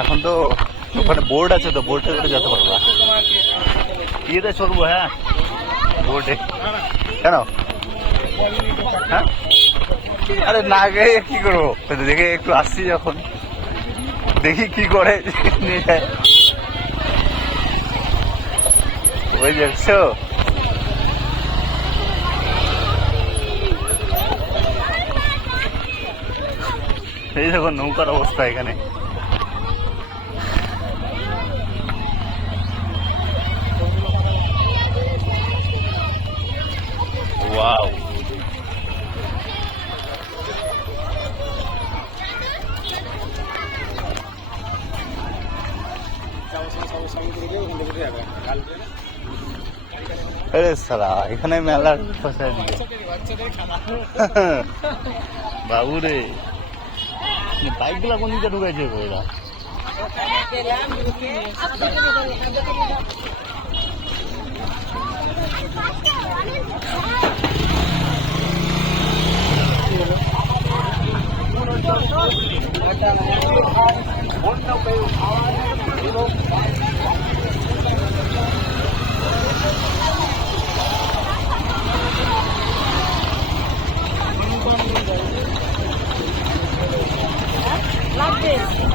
এখন তো ওখানে বোর্ড আছে, তো বোর্ডে করে যেতে পারবো না। ইয়েতে চলবো, হ্যাঁ বোর্ডে। কেন? হ্যাঁ, আরে না গিয়ে কি করবো, দেখে একটু আসছি যখন, দেখি কি করে নিয়ে যায়। ওই দেখছো, এই দেখো নৌকার অবস্থা এখানে। ওয়াও, আরে সালা এখানে মেলার ফসায় দিয়ে বাবু রে, বাইক গুলা কোন দিকে ঢুকাইছে ওরা? Like this.